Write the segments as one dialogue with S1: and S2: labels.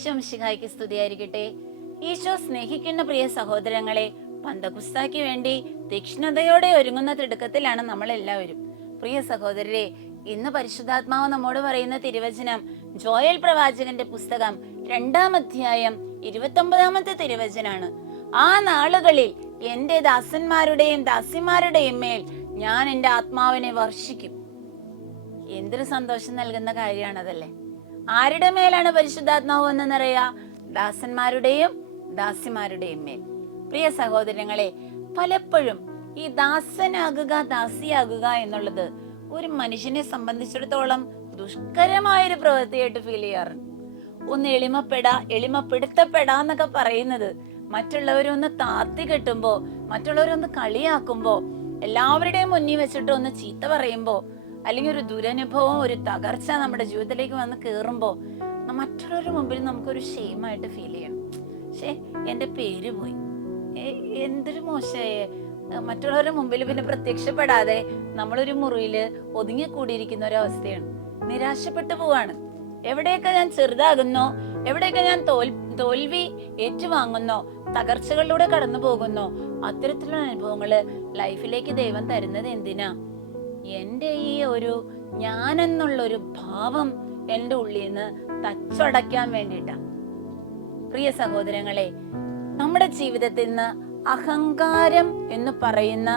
S1: ഈശോ മിശിഹായ്ക്ക് സ്തുതിയായിരിക്കട്ടെ. ഈശോ സ്നേഹിക്കുന്ന പ്രിയ സഹോദരങ്ങളെ പന്തകുസ്താക്ക് വേണ്ടി തീക്ഷ്ണതയോടെ ഒരുങ്ങുന്ന തിടുക്കത്തിലാണ് നമ്മൾ എല്ലാവരും പ്രിയ സഹോദരരെ ഇന്ന് പരിശുദ്ധാത്മാവ് നമ്മോട് പറയുന്ന തിരുവചനം ജോയൽ പ്രവാചകന്റെ പുസ്തകം രണ്ടാം അധ്യായം ഇരുപത്തൊമ്പതാമത്തെ തിരുവചനാണ്. ആ നാളുകളിൽ എന്റെ ദാസന്മാരുടെയും ദാസിമാരുടെയും മേൽ ഞാൻ എന്റെ ആത്മാവിനെ വർഷിക്കും. എന്തൊരു സന്തോഷം നൽകുന്ന കാര്യമാണതല്ലേ? ആരുടെ മേലാണ് പരിശുദ്ധാത്മാവ് എന്നറിയാ ദാസന്മാരുടെയും ദാസിമാരുടെയും മേൽ. പ്രിയ സഹോദരങ്ങളെ പലപ്പോഴും ഈ ദാസനാകുക ദാസിയാകുക എന്നുള്ളത് ഒരു മനുഷ്യനെ സംബന്ധിച്ചിടത്തോളം ദുഷ്കരമായൊരു പ്രവൃത്തിയായിട്ട് ഫീൽ ചെയ്യാറുണ്ട് ഒന്ന് എളിമപ്പെടാ എളിമപ്പെടുത്തപ്പെടാ എന്നൊക്കെ പറയുന്നത് മറ്റുള്ളവരൊന്ന് താത്തി കെട്ടുമ്പോ മറ്റുള്ളവരൊന്ന് കളിയാക്കുമ്പോ എല്ലാവരുടെയും മുന്നിൽ വെച്ചിട്ട് ഒന്ന് ചീത്ത പറയുമ്പോ അല്ലെങ്കിൽ ഒരു ദുരനുഭവം ഒരു തകർച്ച നമ്മുടെ ജീവിതത്തിലേക്ക് വന്ന് കയറുമ്പോൾ മറ്റുള്ളവരുടെ മുമ്പിൽ നമുക്കൊരു ഷെയിമായിട്ട് ഫീൽ ചെയ്യണം. പക്ഷേ എന്റെ പേര് പോയി. എന്തൊരു മോശമായ. മറ്റുള്ളവരുടെ മുമ്പിൽ പിന്നെ പ്രത്യക്ഷപ്പെടാതെ നമ്മളൊരു മുറിയിൽ ഒതുങ്ങിക്കൂടിയിരിക്കുന്ന ഒരു അവസ്ഥയാണ്. നിരാശപ്പെട്ടു പോവാണ്. എവിടെയൊക്കെ ഞാൻ ചെറുതാകുന്നോ എവിടെയൊക്കെ ഞാൻ തോൽ തോൽവി ഏറ്റുവാങ്ങുന്നോ തകർച്ചകളിലൂടെ കടന്നു പോകുന്നോ അത്തരത്തിലുള്ള അനുഭവങ്ങൾ ലൈഫിലേക്ക് ദൈവം തരുന്നത് എന്തിനാ? എന്റെ ഈ ഒരു ഒരു ഭാവം എന്റെ ഉള്ളിൽ നിന്ന് തച്ചടയ്ക്കാൻ വേണ്ടിയിട്ടാ. പ്രിയ സഹോദരങ്ങളെ നമ്മുടെ ജീവിതത്തിൽ നിന്ന് അഹങ്കാരം എന്ന് പറയുന്ന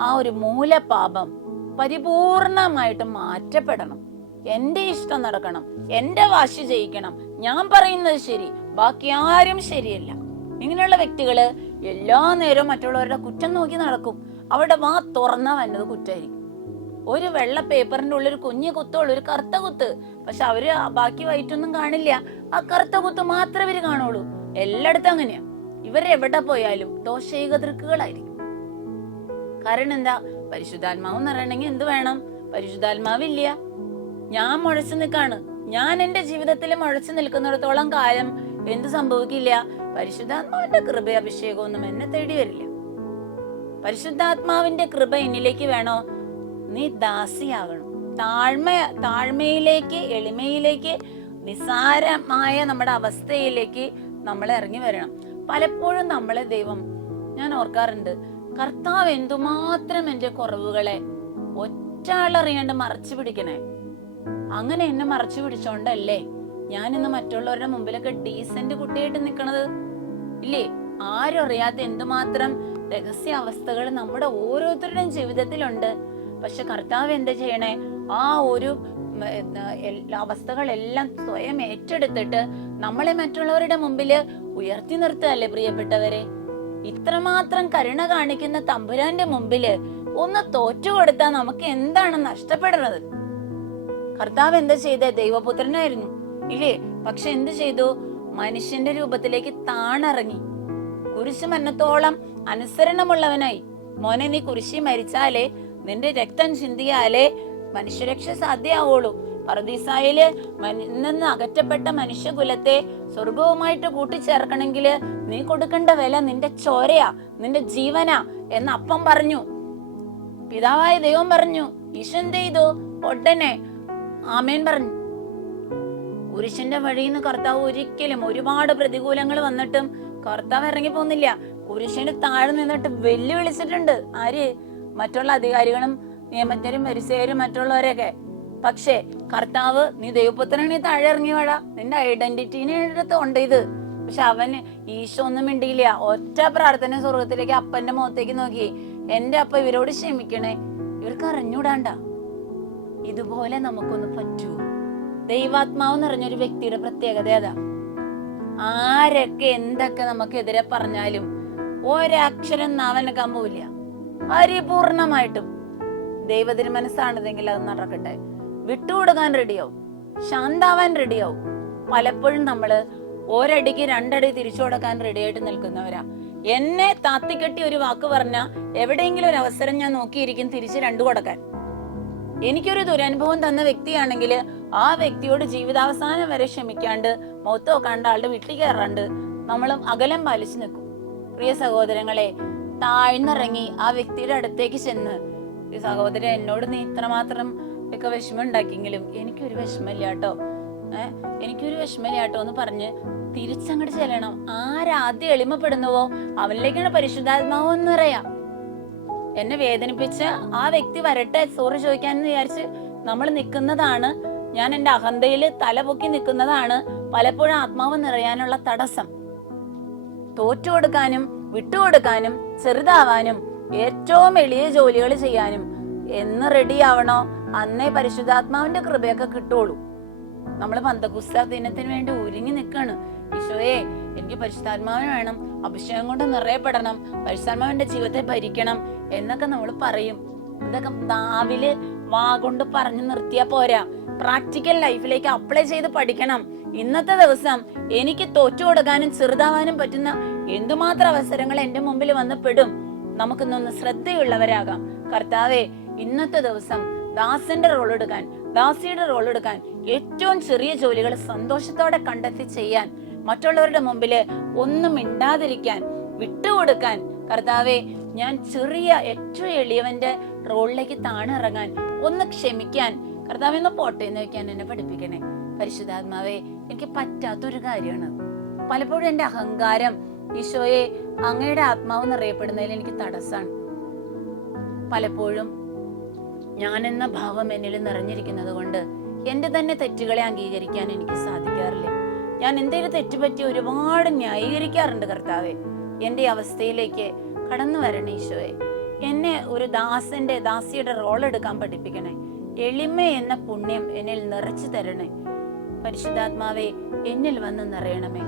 S1: ആ ഒരു മൂലപാപം പരിപൂർണമായിട്ട് മാറ്റപ്പെടണം. എന്റെ ഇഷ്ടം നടക്കണം എന്റെ വാശി ജയിക്കണം ഞാൻ പറയുന്നത് ശരി ബാക്കി ആരും ശരിയല്ല. ഇങ്ങനെയുള്ള വ്യക്തികൾ എല്ലാ നേരവും മറ്റുള്ളവരുടെ കുറ്റം നോക്കി നടക്കും. അവരുടെ വാ തുറന്ന വന്നത് കുറ്റായിരിക്കും. ഒരു വെള്ള പേപ്പറിന്റെ ഉള്ളിൽ ഒരു കുഞ്ഞു കുത്തുള്ളൂ ഒരു കറുത്ത കുത്ത്. പക്ഷെ അവർ ബാക്കി വൈറ്റൊന്നും കാണില്ല. ആ കറുത്ത കുത്ത് മാത്രമേ ഇവർ കാണുള്ളൂ. എല്ലായിടത്തും അങ്ങനെയാ. ഇവരെവിടെ പോയാലും ദോഷൈകതൃക്കുകളായിരിക്കും കാരണം എന്താ? പരിശുദ്ധാത്മാവ് എന്ന് പറയണമെങ്കിൽ എന്ത് വേണം? പരിശുദ്ധാത്മാവില്ല ഞാൻ മുഴച്ചു നിൽക്കാണ്. ഞാൻ എന്റെ ജീവിതത്തിൽ മുഴച്ചു നിൽക്കുന്നിടത്തോളം കാലം എന്ത് സംഭവിക്കില്ല? പരിശുദ്ധാത്മാവിന്റെ കൃപ അഭിഷേകമൊന്നും എന്നെ തേടി വരില്ല. പരിശുദ്ധാത്മാവിന്റെ കൃപ എന്നിലേക്ക് വേണോ? നീ ദാസിയാകണം. താഴ്മ താഴ്മയിലേക്ക് എളിമയിലേക്ക് നിസാരമായ നമ്മുടെ അവസ്ഥയിലേക്ക് നമ്മൾ ഇറങ്ങി വരണം. പലപ്പോഴും നമ്മളെ ദൈവം ഞാൻ ഓർക്കാറുണ്ട് കർത്താവ് എന്തുമാത്രം എന്റെ കുറവുകളെ ഒറ്റാളറിയാണ്ട് മറച്ചു പിടിക്കണേ. അങ്ങനെ എന്നെ മറച്ചു പിടിച്ചോണ്ടല്ലേ ഞാൻ ഇന്ന് മറ്റുള്ളവരുടെ മുമ്പിലൊക്കെ ഡീസന്റ് കുട്ടിയായിട്ട് നിൽക്കണത് ഇല്ലേ? ആരും അറിയാത്ത എന്തുമാത്രം രഹസ്യ അവസ്ഥകൾ നമ്മുടെ ഓരോരുത്തരുടെയും ജീവിതത്തിലുണ്ട്. പക്ഷെ കർത്താവ് എന്താ ചെയ്യണേ? ആ ഒരു അവസ്ഥകളെല്ലാം സ്വയം ഏറ്റെടുത്തിട്ട് നമ്മളെ മറ്റുള്ളവരുടെ മുമ്പിൽ ഉയർത്തി നിർത്തുകയല്ലേ പ്രിയപ്പെട്ടവരെ? ഇത്രമാത്രം കരുണ കാണിക്കുന്ന തമ്പുരാന്റെ മുമ്പിൽ ഒന്ന് തോറ്റുകൊടുത്താൽ നമുക്ക് എന്താണ് നഷ്ടപ്പെടുന്നത്? കർത്താവ് എന്താ ചെയ്ത? ദൈവപുത്രനായിരുന്നു. ഇല്ലേ? പക്ഷെ എന്ത് ചെയ്തു? മനുഷ്യന്റെ രൂപത്തിലേക്ക് താണിറങ്ങി. കുരിശു മരണത്തോളം അനുസരണമുള്ളവനായി. മോനെ നീ കുരിശി മരിച്ചാലേ നിന്റെ രക്തം ചിന്തിയാലേ മനുഷ്യരക്ഷ സാധ്യമാവുള്ളൂ പറദീസായിൽ നിന്ന് അകറ്റപ്പെട്ട മനുഷ്യകുലത്തെ സ്വർഗവുമായിട്ട് കൂട്ടിച്ചേർക്കണമെങ്കിൽ നീ കൊടുക്കേണ്ട വില നിന്റെ ചോരയാ നിന്റെ ജീവനാ എന്ന് അപ്പം പറഞ്ഞു. പിതാവായ ദൈവം പറഞ്ഞു ഈശോ എന്ത് ചെയ്തു ഉടനെ ആമേൻ പറഞ്ഞു. കുരിശിന്റെ വഴിയിൽ നിന്ന് കർത്താവ് ഒരിക്കലും ഒരുപാട് പ്രതികൂലങ്ങൾ വന്നിട്ടും കർത്താവ് ഇറങ്ങി പോകുന്നില്ല കുരിശിന്റെ താഴെ നിന്നിട്ട് വെല്ലുവിളിച്ചിട്ടുണ്ട്. ആര്? മറ്റുള്ള അധികാരികളും നിയമജ്ഞരും വരിസേരും മറ്റുള്ളവരെയൊക്കെ. പക്ഷേ കർത്താവ് നീ ദൈവപുത്രനെ താഴെ ഇറങ്ങി വേടാ. നിന്റെ ഐഡന്റിറ്റീനെ എടുത്ത് ഉണ്ട് ഇത്. പക്ഷെ അവന് ഈശോ ഒന്നും മിണ്ടിയില്ല. ഒറ്റ പ്രാർത്ഥന സ്വർഗത്തിലേക്ക് അപ്പന്റെ മുഖത്തേക്ക് നോക്കി. എന്റെ അപ്പ ഇവരോട് ക്ഷമിക്കണേ. ഇവർക്ക് അറിഞ്ഞൂടാണ്ട ഇതുപോലെ നമുക്കൊന്ന് പറ്റൂ. ദൈവാത്മാവ് നിറഞ്ഞൊരു വ്യക്തിയുടെ പ്രത്യേകത അതാ. ആരൊക്കെ എന്തൊക്കെ നമുക്കെതിരെ പറഞ്ഞാലും ഒരക്ഷരം നാവനക്കാൻ പോവില്ല പരിപൂർണമായിട്ടും. ദൈവത്തിന് മനസ്സാണിതെങ്കിൽ അത് നടക്കട്ടെ. വിട്ടുകൊടുക്കാൻ റെഡിയാവും ശാന്താവാൻ റെഡിയാവും പലപ്പോഴും നമ്മൾ ഒരടിക്ക് രണ്ടടി തിരിച്ചു കൊടുക്കാൻ റെഡിയായിട്ട് നിൽക്കുന്നവരാ. എന്നെ താത്തിക്കെട്ടി ഒരു വാക്ക് പറഞ്ഞ എവിടെയെങ്കിലും ഒരു അവസരം ഞാൻ നോക്കിയിരിക്കും തിരിച്ച് രണ്ടു കൊടുക്കാൻ. എനിക്കൊരു ദുരനുഭവം തന്ന വ്യക്തിയാണെങ്കിൽ ആ വ്യക്തിയോട് ജീവിതാവസാനം വരെ ക്ഷമിക്കാണ്ട് മൊത്തം കണ്ട ആളുടെ വീട്ടിൽ കയറാണ്ട് നമ്മൾ അകലം പാലിച്ചു നിൽക്കും. പ്രിയ സഹോദരങ്ങളെ താഴ്ന്നിറങ്ങി ആ വ്യക്തിയുടെ അടുത്തേക്ക് ചെന്ന് ഈ സഹോദരൻ എന്നോട് നീ ഇത്രമാത്രം ഒക്കെ വിഷമം ഉണ്ടാക്കിയെങ്കിലും എനിക്കൊരു വിഷമമില്ല കേട്ടോ. ഏർ എനിക്കൊരു വിഷമമില്ല കേട്ടോ എന്ന് പറഞ്ഞ് തിരിച്ചങ്ങോട്ട് ചെല്ലണം. ആരാദ്യം എളിമപ്പെടുന്നുവോ അവനിലേക്കാണ് പരിശുദ്ധാത്മാവ് എന്ന് പറയാം. എന്നെ വേദനിപ്പിച്ച ആ വ്യക്തി വരട്ടെ സോറി ചോദിക്കാൻ വിചാരിച്ച് നമ്മൾ നിൽക്കുന്നതാണ്. ഞാൻ എന്റെ അഹന്തയിൽ തല പൊക്കി നിൽക്കുന്നതാണ് പലപ്പോഴും ആത്മാവ് നിറയാനുള്ള തടസ്സം. തോറ്റു കൊടുക്കാനും വിട്ടുകൊടുക്കാനും ചെറുതാവാനും ഏറ്റവും എളിയ ജോലികൾ ചെയ്യാനും എന്ന് റെഡി ആവണോ? അന്നേ പരിശുദ്ധാത്മാവിന്റെ കൃപയൊക്കെ കിട്ടുള്ളൂ നമ്മൾ പന്തകുസ്ത ദിനത്തിന് വേണ്ടി ഒരുങ്ങി നിൽക്കാണ് ഈശോയെ എനിക്ക് പരിശുദ്ധാത്മാവിന് വേണം. അഭിഷേകം കൊണ്ട് നിറയപ്പെടണം. പരിശുദ്ധാത്മാവിന്റെ ജീവിതത്തെ ഭരിക്കണം എന്നൊക്കെ നമ്മൾ പറയും. ഇതൊക്കെ നാവിൽ വാ കൊണ്ട് പറഞ്ഞു നിർത്തിയാ പോരാ. പ്രാക്ടിക്കൽ ലൈഫിലേക്ക് അപ്ലൈ ചെയ്ത് പഠിക്കണം. ഇന്നത്തെ ദിവസം എനിക്ക് തോറ്റു കൊടുക്കാനും ചെറുതാവാനും പറ്റുന്ന എന്തുമാത്രം അവസരങ്ങൾ എന്റെ മുമ്പിൽ വന്ന് പെടും നമുക്കിന്നൊന്ന് ശ്രദ്ധയുള്ളവരാകാം. കർത്താവെ ഇന്നത്തെ ദിവസം ദാസന്റെ റോൾ എടുക്കാൻ ദാസിയുടെ റോൾ എടുക്കാൻ ഏറ്റവും ചെറിയ ജോലികൾ സന്തോഷത്തോടെ കണ്ടെത്തി ചെയ്യാൻ മറ്റുള്ളവരുടെ മുമ്പിൽ ഒന്നും മിണ്ടാതിരിക്കാൻ വിട്ടുകൊടുക്കാൻ. കർത്താവെ ഞാൻ ചെറിയ ഏറ്റവും എളിയവന്റെ റോളിലേക്ക് താണിറങ്ങാൻ ഒന്ന് ക്ഷമിക്കാൻ. കർത്താവെ ഒന്ന് പോട്ടെ എന്ന് വെക്കാൻ എന്നെ പഠിപ്പിക്കണേ. പരിശുദ്ധാത്മാവേ എനിക്ക് പറ്റാത്തൊരു കാര്യമാണ്. പലപ്പോഴും എന്റെ അഹങ്കാരം ഈശോയെ അങ്ങയുടെ ആത്മാവ് നിറയപ്പെടുന്നതിൽ എനിക്ക് തടസ്സാണ്. പലപ്പോഴും ഞാൻ എന്ന ഭാവം എന്നിൽ നിറഞ്ഞിരിക്കുന്നത് കൊണ്ട് എന്റെ തന്നെ തെറ്റുകളെ അംഗീകരിക്കാൻ എനിക്ക് സാധിക്കാറില്ല. ഞാൻ എന്തെങ്കിലും തെറ്റുപറ്റി ഒരുപാട് ന്യായീകരിക്കാറുണ്ട് കർത്താവെ. എന്റെ അവസ്ഥയിലേക്ക് കടന്നു വരണേ ഈശോയെ. എന്നെ ഒരു ദാസന്റെ ദാസിയുടെ റോൾ എടുക്കാൻ പഠിപ്പിക്കണേ. എളിമ എന്ന പുണ്യം എന്നിൽ നിറച്ചു തരണേ. പരിശുദ്ധാത്മാവെ എന്നിൽ വന്ന് നിറയണമേ.